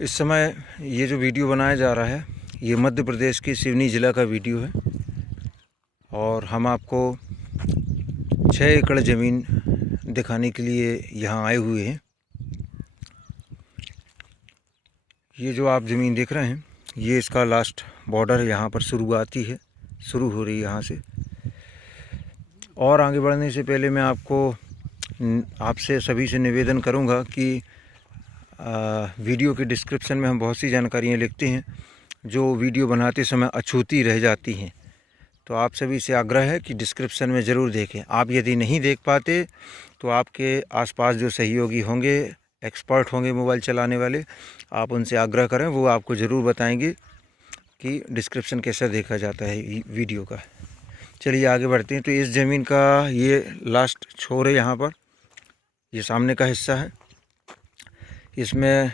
इस समय ये जो वीडियो बनाया जा रहा है ये मध्य प्रदेश के सिवनी ज़िला का वीडियो है और हम आपको 6 एकड़ ज़मीन दिखाने के लिए यहाँ आए हुए हैं। ये जो आप ज़मीन देख रहे हैं ये इसका लास्ट बॉर्डर यहाँ पर शुरुआती है, शुरू हो रही है यहाँ से। और आगे बढ़ने से पहले मैं आपसे सभी से निवेदन करूँगा कि वीडियो के डिस्क्रिप्शन में हम बहुत सी जानकारियाँ लिखते हैं जो वीडियो बनाते समय अछूती रह जाती हैं। तो आप सभी से आग्रह है कि डिस्क्रिप्शन में ज़रूर देखें। आप यदि नहीं देख पाते तो आपके आसपास जो सहयोगी होंगे, एक्सपर्ट होंगे मोबाइल चलाने वाले, आप उनसे आग्रह करें, वो आपको ज़रूर बताएंगे कि डिस्क्रिप्शन कैसा देखा जाता है वीडियो का। चलिए आगे बढ़ते हैं। तो इस ज़मीन का ये लास्ट छोर है, यहाँ पर ये सामने का हिस्सा है। इसमें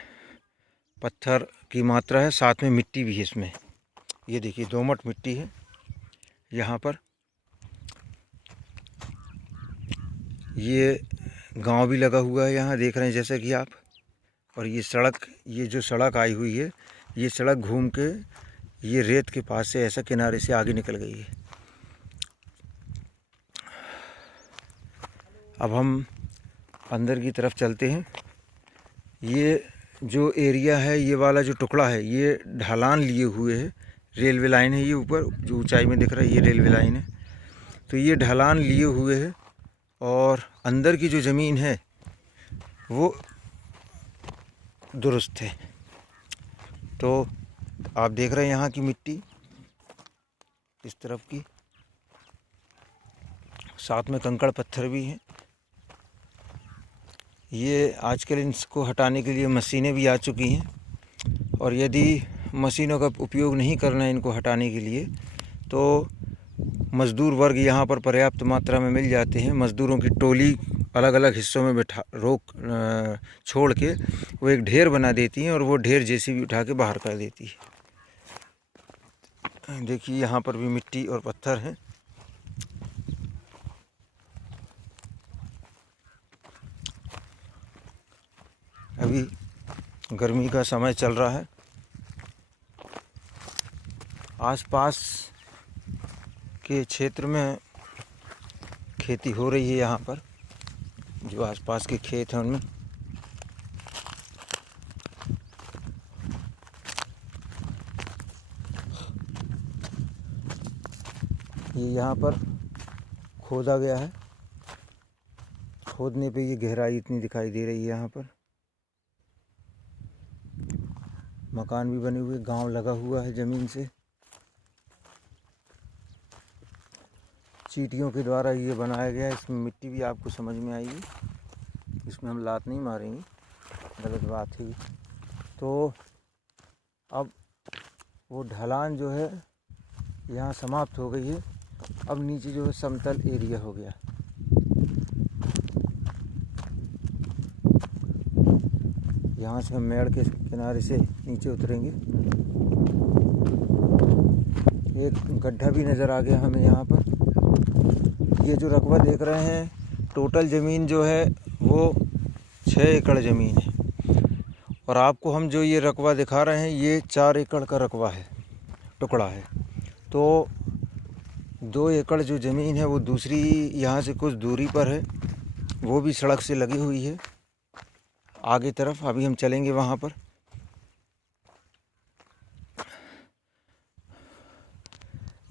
पत्थर की मात्रा है, साथ में मिट्टी भी है इसमें। ये देखिए दोमट मिट्टी है यहाँ पर। ये गांव भी लगा हुआ है यहाँ, देख रहे हैं जैसा कि आप। और ये सड़क, ये जो सड़क आई हुई है, ये सड़क घूम के ये रेत के पास से ऐसा किनारे से आगे निकल गई है। अब हम अंदर की तरफ चलते हैं। ये जो एरिया है, ये वाला जो टुकड़ा है, ये ढलान लिए हुए है। रेलवे लाइन है ये, ऊपर जो ऊंचाई में दिख रहा है ये रेलवे लाइन है। तो ये ढलान लिए हुए है और अंदर की जो ज़मीन है वो दुरुस्त है। तो आप देख रहे हैं यहाँ की मिट्टी इस तरफ की, साथ में कंकड़ पत्थर भी हैं। ये आजकल इनको हटाने के लिए मशीनें भी आ चुकी हैं और यदि मशीनों का उपयोग नहीं करना है इनको हटाने के लिए तो मज़दूर वर्ग यहाँ पर पर्याप्त मात्रा में मिल जाते हैं। मज़दूरों की टोली अलग अलग हिस्सों में छोड़ के वो एक ढेर बना देती हैं और वो ढेर जेसीबी उठा के बाहर कर देती है। देखिए यहाँ पर भी मिट्टी और पत्थर हैं। अभी गर्मी का समय चल रहा है। आसपास के क्षेत्र में खेती हो रही है यहाँ पर, जो आसपास के खेत हैं उनमें। ये यहाँ पर खोदा गया है, खोदने पे ये गहराई इतनी दिखाई दे रही है। यहाँ पर मकान भी बने हुए, गांव लगा हुआ है ज़मीन से। चींटियों के द्वारा ये बनाया गया है। इसमें मिट्टी भी आपको समझ में आएगी, इसमें हम लात नहीं मारेंगे, गलत बात है। तो अब वो ढलान जो है यहाँ समाप्त हो गई है। अब नीचे जो है समतल एरिया हो गया। यहाँ से हम मेड़ के किनारे से नीचे उतरेंगे। एक गड्ढा भी नज़र आ गया हमें यहाँ पर। ये जो रकबा देख रहे हैं, टोटल ज़मीन जो है वो 6 एकड़ ज़मीन है और आपको हम जो ये रकबा दिखा रहे हैं ये 4 एकड़ का रकबा है, टुकड़ा है। तो 2 एकड़ जो ज़मीन है वो दूसरी यहाँ से कुछ दूरी पर है, वो भी सड़क से लगी हुई है आगे तरफ। अभी हम चलेंगे वहाँ पर।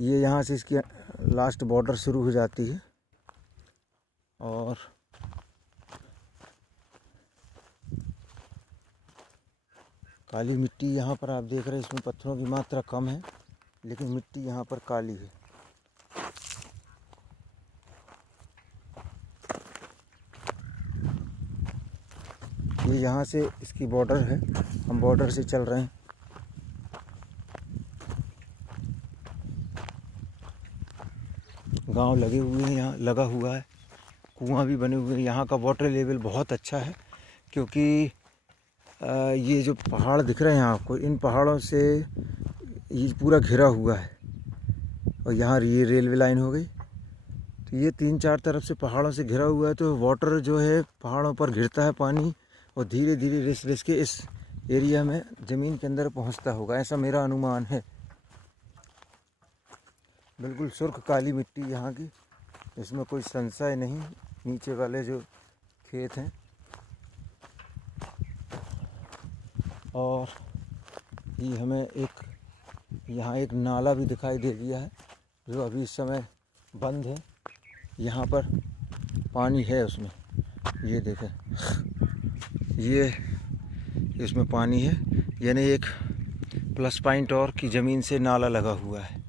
ये यहाँ से इसकी लास्ट बॉर्डर शुरू हो जाती है और काली मिट्टी यहाँ पर आप देख रहे हैं। इसमें पत्थरों की मात्रा कम है लेकिन मिट्टी यहाँ पर काली है। ये यहाँ से इसकी बॉर्डर है, हम बॉर्डर से चल रहे हैं। गांव लगे हुए हैं, यहाँ लगा हुआ है, कुआं भी बने हुए हैं। यहाँ का वाटर लेवल बहुत अच्छा है क्योंकि ये जो पहाड़ दिख रहे हैं आपको, इन पहाड़ों से ये पूरा घिरा हुआ है और यहाँ ये रेलवे लाइन हो गई। तो ये 3-4 तरफ से पहाड़ों से घिरा हुआ है। तो वाटर जो है पहाड़ों पर गिरता है पानी और धीरे धीरे रिस रिस के इस एरिया में ज़मीन के अंदर पहुंचता होगा, ऐसा मेरा अनुमान है। बिल्कुल सुर्ख काली मिट्टी यहाँ की, इसमें कोई संशय नहीं। नीचे वाले जो खेत हैं, और ये हमें यहाँ एक नाला भी दिखाई दे दिया है जो अभी इस समय बंद है। यहाँ पर पानी है उसमें, ये देखें, ये इसमें पानी है, यानी एक प्लस पॉइंट और की ज़मीन से नाला लगा हुआ है।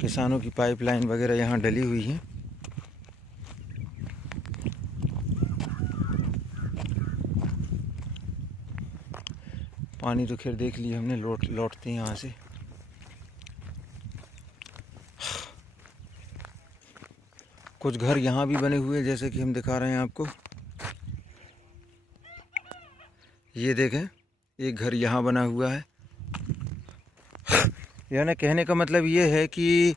किसानों की पाइपलाइन वगैरह यहाँ डली हुई है। पानी तो खैर देख लिए हमने, लौटते हैं यहाँ से। कुछ घर यहाँ भी बने हुए हैं, जैसे कि हम दिखा रहे हैं आपको। ये देखें, एक घर यहाँ बना हुआ है। यानी कहने का मतलब ये है कि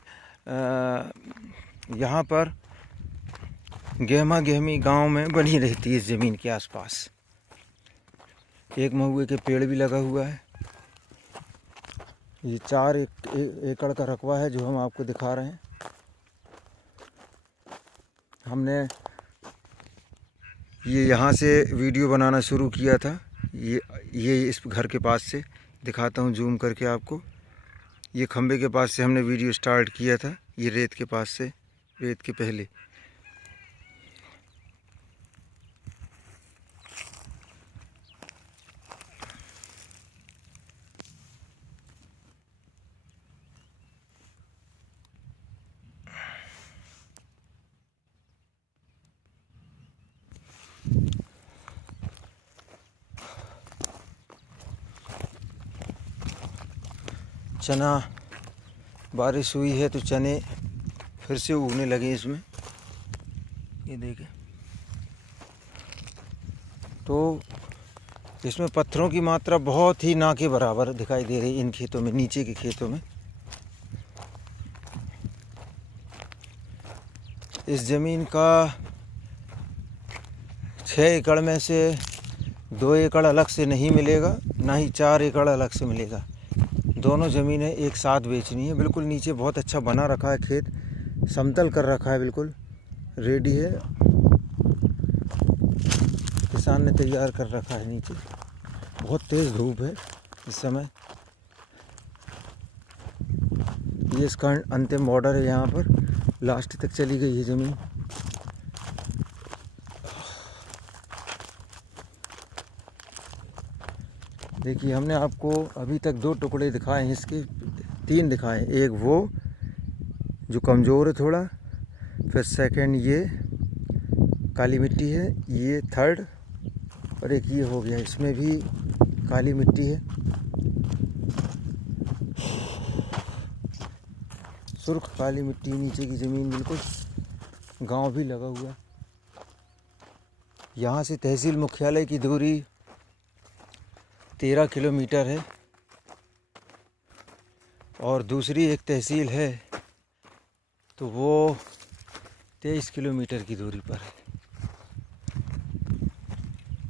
यहाँ पर गहमा गहमी गांव में बनी रहती है इस ज़मीन के आसपास। एक महुए के पेड़ भी लगा हुआ है। ये 4 एकड़ का रकबा है जो हम आपको दिखा रहे हैं। हमने ये यहाँ से वीडियो बनाना शुरू किया था। ये इस घर के पास से दिखाता हूँ जूम करके आपको। ये खंबे के पास से हमने वीडियो स्टार्ट किया था, ये रेत के पास से, रेत के पहले। चना, बारिश हुई है तो चने फिर से उगने लगे इसमें, ये देखें। तो इसमें पत्थरों की मात्रा बहुत ही ना के बराबर दिखाई दे रही है इन खेतों में, नीचे के खेतों में। इस ज़मीन का 6 एकड़ में से 2 एकड़ अलग से नहीं मिलेगा, ना ही 4 एकड़ अलग से मिलेगा। दोनों ज़मीनें एक साथ बेचनी है। बिल्कुल नीचे बहुत अच्छा बना रखा है खेत, समतल कर रखा है, बिल्कुल रेडी है, किसान ने तैयार कर रखा है। नीचे बहुत तेज़ धूप है इस समय। ये इसका अंतिम बॉर्डर है, यहाँ पर लास्ट तक चली गई है ज़मीन। देखिए, हमने आपको अभी तक 2 टुकड़े दिखाए हैं, इसके 3 दिखाए हैं। एक वो जो कमज़ोर है थोड़ा, फिर सेकंड ये काली मिट्टी है, ये थर्ड, और एक ये हो गया, इसमें भी काली मिट्टी है, सुर्ख काली मिट्टी। नीचे की ज़मीन बिल्कुल, गांव भी लगा हुआ। यहाँ से तहसील मुख्यालय की दूरी 13 किलोमीटर है, और दूसरी एक तहसील है तो वो 23 किलोमीटर की दूरी पर है।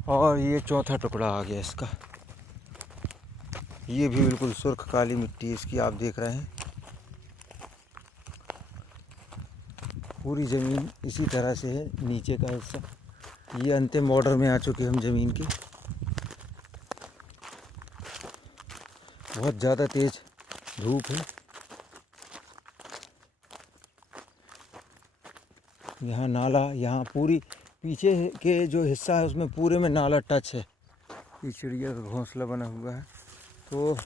और ये चौथा टुकड़ा आ गया इसका। ये भी बिल्कुल सुर्ख काली मिट्टी इसकी, आप देख रहे हैं। पूरी ज़मीन इसी तरह से है, नीचे का हिस्सा। ये अंतिम बॉर्डर में आ चुके हम ज़मीन के। बहुत ज़्यादा तेज़ धूप है। यहाँ नाला, यहाँ पूरी पीछे के जो हिस्सा है उसमें पूरे में नाला टच है। ये चिड़िया का घोंसला बना हुआ है। तो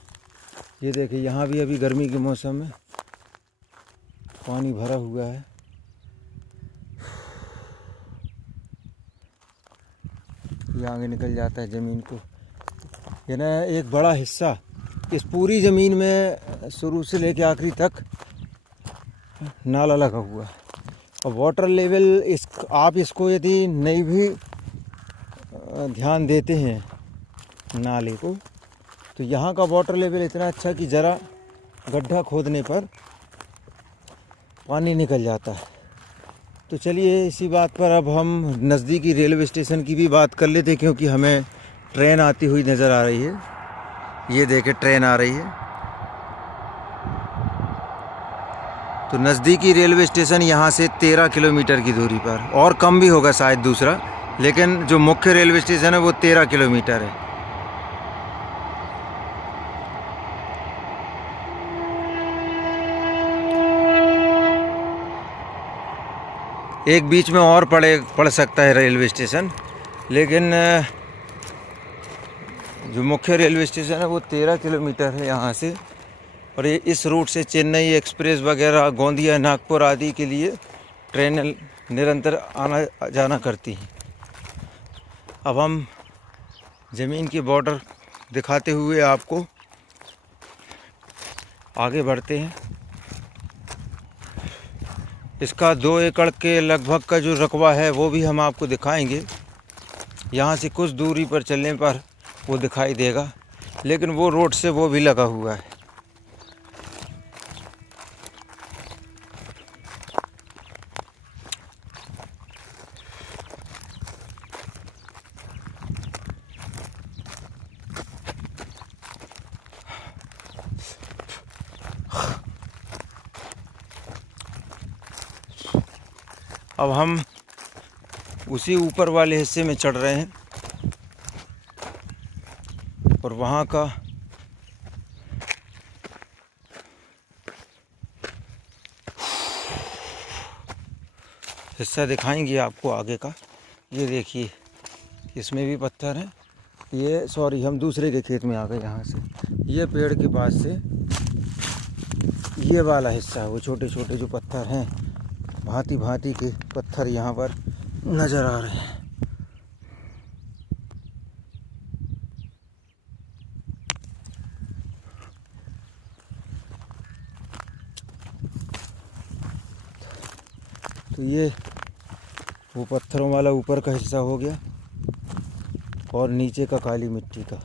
ये देखिए, यहाँ भी अभी गर्मी के मौसम में पानी भरा हुआ है। ये आगे निकल जाता है ज़मीन को, यानी एक बड़ा हिस्सा इस पूरी ज़मीन में शुरू से लेकर आखिरी तक नाला लगा हुआ है। और वाटर लेवल आप इसको यदि नहीं भी ध्यान देते हैं नाले को, तो यहाँ का वाटर लेवल इतना अच्छा कि ज़रा गड्ढा खोदने पर पानी निकल जाता है। तो चलिए इसी बात पर अब हम नज़दीकी रेलवे स्टेशन की भी बात कर लेते, क्योंकि हमें ट्रेन आती हुई नज़र आ रही है। ये देखें ट्रेन आ रही है। तो नज़दीकी रेलवे स्टेशन यहाँ से 13 किलोमीटर की दूरी पर, और कम भी होगा शायद दूसरा, लेकिन जो मुख्य रेलवे स्टेशन है वो 13 किलोमीटर है। एक बीच में और पड़ सकता है रेलवे स्टेशन, लेकिन जो मुख्य रेलवे स्टेशन है वो 13 किलोमीटर है यहाँ से। और ये इस रूट से चेन्नई एक्सप्रेस वगैरह, गोंदिया, नागपुर आदि के लिए ट्रेन निरंतर आना जाना करती हैं। अब हम ज़मीन की बॉर्डर दिखाते हुए आपको आगे बढ़ते हैं। इसका 2 एकड़ के लगभग का जो रकबा है वो भी हम आपको दिखाएंगे। यहाँ से कुछ दूरी पर चलने पर वो दिखाई देगा, लेकिन वो रोड से वो भी लगा हुआ है। अब हम उसी ऊपर वाले हिस्से में चढ़ रहे हैं और वहाँ का हिस्सा दिखाएंगे आपको आगे का। ये देखिए, इसमें भी पत्थर हैं। ये सॉरी, हम दूसरे के खेत में आ गए। यहाँ से ये पेड़ के पास से ये वाला हिस्सा है, वो छोटे छोटे जो पत्थर हैं, भांति भांति के पत्थर यहाँ पर नज़र आ रहे हैं। तो ये वो पत्थरों वाला ऊपर का हिस्सा हो गया, और नीचे का काली मिट्टी का।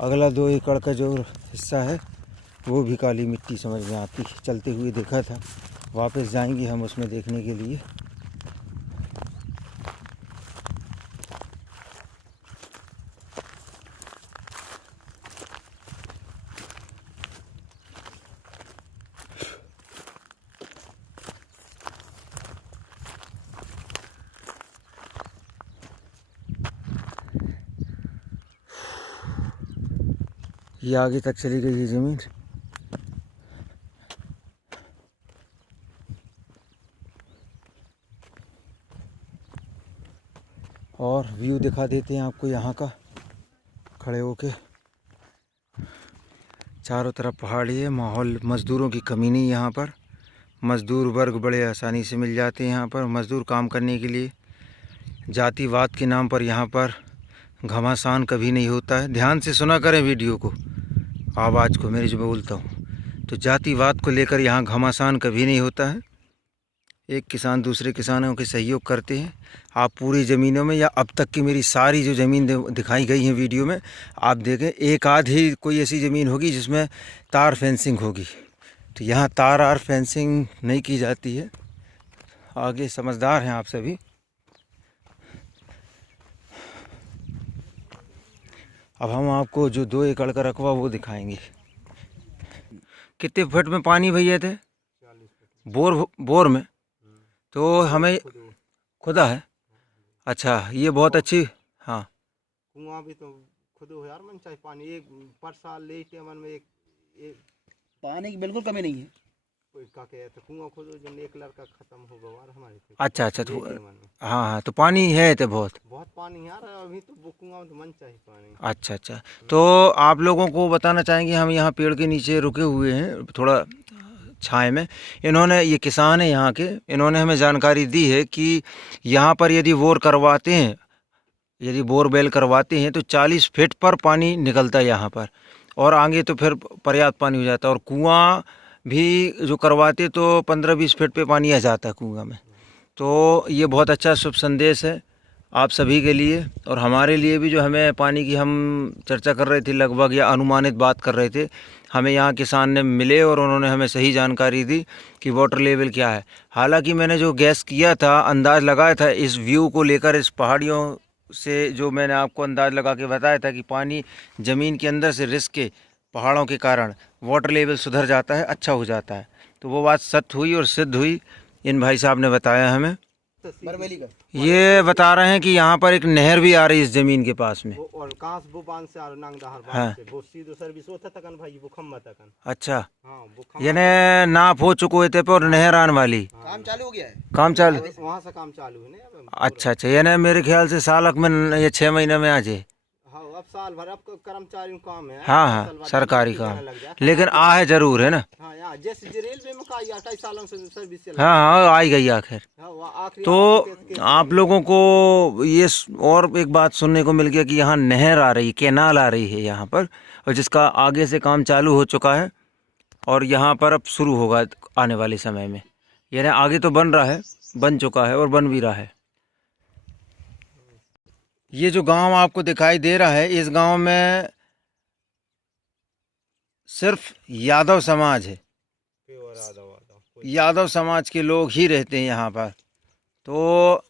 अगला 2 एकड़ का जो हिस्सा है वो भी काली मिट्टी समझ में आती है। चलते हुए देखा था, वापस जाएंगे हम उसमें देखने के लिए। ये आगे तक चली गई है ज़मीन। और व्यू दिखा देते हैं आपको यहाँ का खड़े होके। चारों तरफ पहाड़ी है, माहौल, मज़दूरों की कमी नहीं यहाँ पर। मज़दूर वर्ग बड़े आसानी से मिल जाते हैं यहाँ पर मज़दूर काम करने के लिए। जातिवाद के नाम पर यहाँ पर घमासान कभी नहीं होता है। ध्यान से सुना करें वीडियो को, आवाज़ को मेरी जो बोलता हूँ। तो जातिवाद को लेकर यहाँ घमासान कभी नहीं होता है। एक किसान दूसरे किसानों के सहयोग करते हैं। आप पूरी ज़मीनों में, या अब तक की मेरी सारी जो ज़मीन दिखाई गई है वीडियो में, आप देखें एक आध ही कोई ऐसी ज़मीन होगी जिसमें तार फेंसिंग होगी। तो यहाँ तार आर फेंसिंग नहीं की जाती है। आगे समझदार हैं आप सभी। अब हम आपको जो 2 एकड़ का रकबा वो दिखाएंगे। कितने फुट में पानी भैया थे? 40 बोर में। तो हमें खुदा है। अच्छा, ये बहुत अच्छी। हाँ, कुआं भी तो खुद हो यार, मन चाहिए पानी एक पर साल ले मन में एक पानी की बिल्कुल कमी नहीं है। कोई का के तो कुआं खोदो जो एक लड़का खत्म हो गया यार हमारे थे। अच्छा अच्छा, तो हाँ हाँ, तो पानी है तो बहुत पानी यार, अभी तो वो कुआं तो मन चाहिए पानी। अच्छा अच्छा। तो आप लोगों को बताना चाहेंगे, हम यहाँ पेड़ के नीचे रुके हुए हैं थोड़ा छाए में। इन्होंने, ये किसान है यहाँ के, इन्होंने हमें जानकारी दी है कि यहाँ पर यदि बोर करवाते हैं, यदि बोरवेल करवाते हैं तो 40 फीट पर पानी निकलता है यहाँ पर, और आगे तो फिर पर्याप्त पानी हो जाता है। और कुआं भी जो करवाते तो 15-20 फीट पे पानी आ जाता है कुआं में। तो ये बहुत अच्छा शुभ संदेश है। आप सभी के लिए और हमारे लिए भी, जो हमें पानी की हम चर्चा कर रहे थे लगभग या अनुमानित बात कर रहे थे, हमें यहाँ किसान ने मिले और उन्होंने हमें सही जानकारी दी कि वाटर लेवल क्या है। हालांकि मैंने जो गैस किया था, अंदाज़ लगाया था इस व्यू को लेकर, इस पहाड़ियों से जो मैंने आपको अंदाज़ लगा के बताया था कि पानी ज़मीन के अंदर से रिस के पहाड़ों के कारण वाटर लेवल सुधर जाता है, अच्छा हो जाता है। तो वो बात सत्य हुई और सिद्ध हुई। इन भाई साहब ने बताया हमें। बरवेली का ये बता रहे हैं कि यहाँ पर एक नहर भी आ रही है इस ज़मीन के पास में। वो और कहाँ से वो बांध से आ रहा नांगदहार बांध हाँ। से वो सीधो सर्विस होता तकन भाई वो खम्मा तकन। अच्छा, हाँ वो खम्मा यानी नाप हो चुको थे पर नहर आने वाली, काम चालू हो गया है। काम चालू। वहाँ से काम चालू है ना अब। अच्छा अच्छा, यानी मेरे ख्याल से सालक में या 6 महीने में आ जाए। हाँ अब साल भर अब कर्मचारियों का काम है। हाँ हाँ, साल बाद सरकारी जाने काम, लग जाए। लेकिन आ है जरूर है ना। हाँ यहाँ जैसे जो रेलवे में का 28 सालों से सर्विस चल हाँ हाँ, आई गई आखिर। हाँ वो आखिरी तो आप लोगों को ये और एक बात सुनने को मिल गया कि यहाँ नहर आ रही, कैनाल आ रही है यहाँ पर, और जिसका आगे से काम चालू हो चुका है और यहाँ पर अब शुरू होगा आने वाले समय में। यानी आगे तो बन रहा है, बन चुका है और बन भी रहा है। ये जो गांव आपको दिखाई दे रहा है, इस गांव में सिर्फ यादव समाज है, यादव समाज के लोग ही रहते हैं यहाँ पर। तो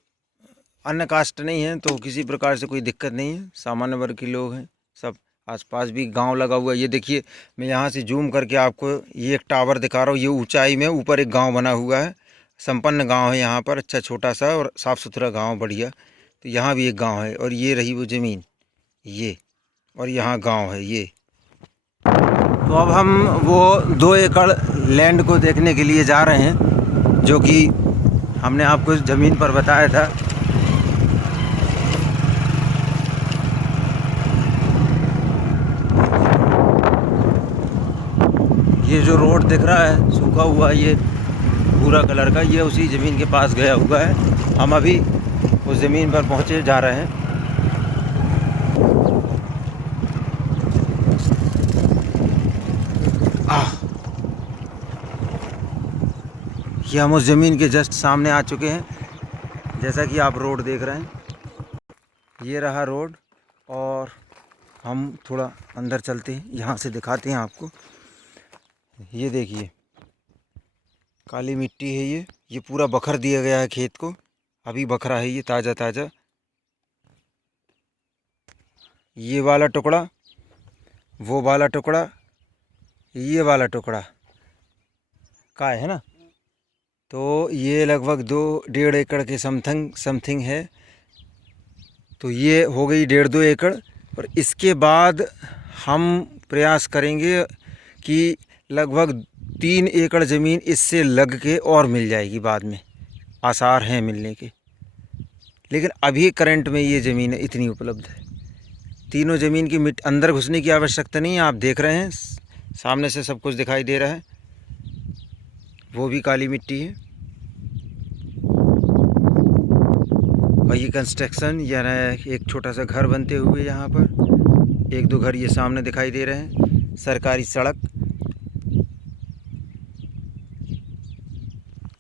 अन्य कास्ट नहीं है, तो किसी प्रकार से कोई दिक्कत नहीं है, सामान्य वर्ग के लोग हैं सब। आसपास भी गांव लगा हुआ है। ये देखिए, मैं यहाँ से जूम करके आपको ये एक टावर दिखा रहा हूँ। ये ऊंचाई में ऊपर एक गांव बना हुआ है, संपन्न गांव है यहाँ पर, अच्छा छोटा सा और साफ़ सुथरा गांव, बढ़िया। तो यहाँ भी एक गांव है और ये रही वो ज़मीन, ये, और यहाँ गांव है ये। तो अब हम वो 2 एकड़ लैंड को देखने के लिए जा रहे हैं, जो कि हमने आपको ज़मीन पर बताया था। ये जो रोड दिख रहा है सूखा हुआ, ये भूरा कलर का, ये उसी ज़मीन के पास गया हुआ है। हम अभी उस ज़मीन पर पहुँचे जा रहे हैं। ये हम उस ज़मीन के जस्ट सामने आ चुके हैं, जैसा कि आप रोड देख रहे हैं। ये रहा रोड और हम थोड़ा अंदर चलते हैं, यहाँ से दिखाते हैं आपको। ये देखिए, काली मिट्टी है ये पूरा बखर दिया गया है खेत को, अभी बखरा है ये ताज़ा ताज़ा। ये वाला टुकड़ा, वो वाला टुकड़ा, ये वाला टुकड़ा का है ना। तो ये लगभग 2-1.5 एकड़ के समथिंग है। तो ये हो गई 1.5-2 एकड़। और इसके बाद हम प्रयास करेंगे कि लगभग 3 एकड़ ज़मीन इससे लग के और मिल जाएगी बाद में, आसार हैं मिलने के। लेकिन अभी करंट में ये ज़मीन इतनी उपलब्ध है। तीनों ज़मीन की अंदर घुसने की आवश्यकता नहीं है। आप देख रहे हैं सामने से सब कुछ दिखाई दे रहा है, वो भी काली मिट्टी है। और ये कंस्ट्रक्शन यानी एक छोटा सा घर बनते हुए यहाँ पर 1-2 घर ये सामने दिखाई दे रहे हैं। सरकारी सड़क,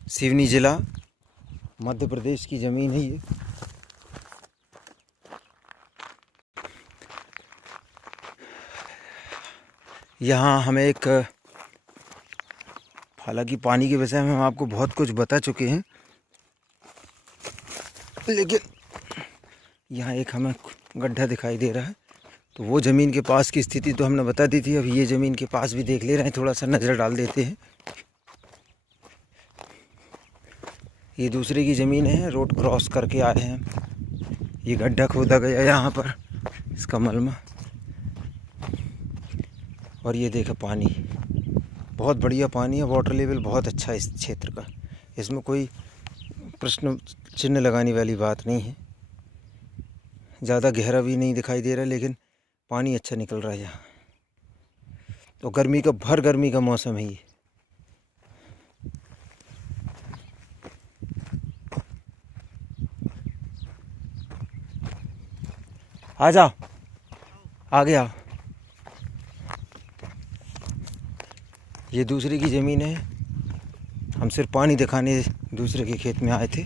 सिवनी ज़िला मध्य प्रदेश की ज़मीन है ये। यहाँ हमें एक, हालांकि पानी के विषय में हम आपको बहुत कुछ बता चुके हैं, लेकिन यहाँ एक हमें गड्ढा दिखाई दे रहा है। तो वो ज़मीन के पास की स्थिति तो हमने बता दी थी। अब ये ज़मीन के पास भी देख ले रहे हैं, थोड़ा सा नज़र डाल देते हैं। ये दूसरे की ज़मीन है, रोड क्रॉस करके आए हैं। ये गड्ढा खोदा गया यहाँ पर, इसका मलमा। और ये देखो पानी, बहुत बढ़िया पानी है, वाटर लेवल बहुत अच्छा है इस क्षेत्र का। इसमें कोई प्रश्न चिन्ह लगाने वाली बात नहीं है। ज़्यादा गहरा भी नहीं दिखाई दे रहा, लेकिन पानी अच्छा निकल रहा है यहाँ। तो गर्मी का मौसम है ये। आ जाओ, आगे आओ। ये दूसरे की ज़मीन है, हम सिर्फ पानी दिखाने दूसरे के खेत में आए थे।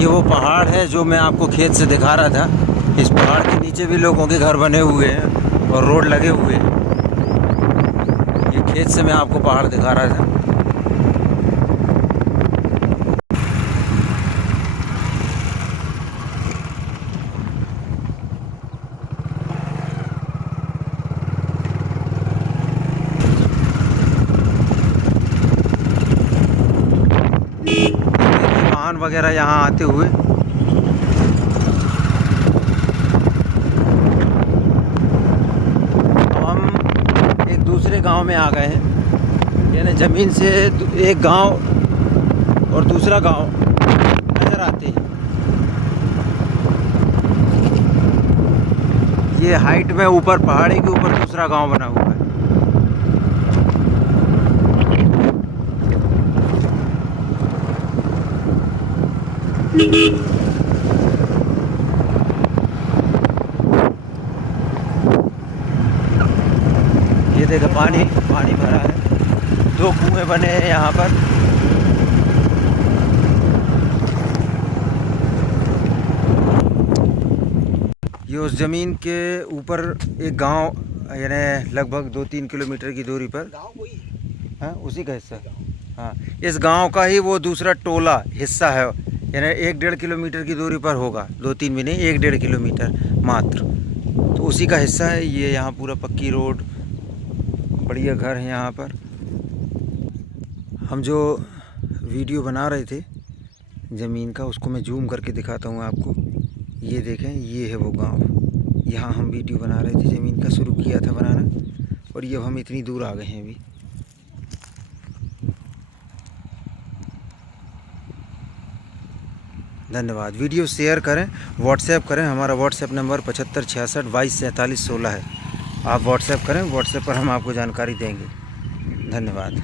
ये वो पहाड़ है जो मैं आपको खेत से दिखा रहा था। इस पहाड़ के नीचे भी लोगों के घर बने हुए हैं और रोड लगे हुए हैं। ये खेत से मैं आपको पहाड़ दिखा रहा था। वाहन वगैरह यहाँ आते हुए। अब हम एक दूसरे गांव में आ गए हैं, यानी ज़मीन से एक गांव और दूसरा गांव नज़र आते हैं। ये हाइट में ऊपर पहाड़ी के ऊपर दूसरा गांव बना हुआ है। ये देखो पानी भरा है, 2 कुएं बने हैं यहाँ पर। ये उस ज़मीन के ऊपर एक गांव, यानी लगभग 2-3 किलोमीटर की दूरी पर गाँव कोई है? हाँ, उसी का हिस्सा। हाँ, इस गांव का ही वो दूसरा टोला हिस्सा है, यानी 1-1.5 किलोमीटर की दूरी पर होगा, 2-3 भी नहीं, 1-1.5 किलोमीटर मात्र। तो उसी का हिस्सा है ये। यहाँ पूरा पक्की रोड, बढ़िया घर है यहाँ पर। हम जो वीडियो बना रहे थे ज़मीन का, उसको मैं जूम करके दिखाता हूँ आपको। ये देखें, ये है वो गांव। यहाँ हम वीडियो बना रहे थे, ज़मीन का शुरू किया था बनाना, और ये हम इतनी दूर आ गए हैं अभी। धन्यवाद। वीडियो शेयर करें, व्हाट्सएप करें। हमारा व्हाट्सएप नंबर 75 66 22 47 16 है। आप व्हाट्सएप करें, व्हाट्सएप पर हम आपको जानकारी देंगे। धन्यवाद।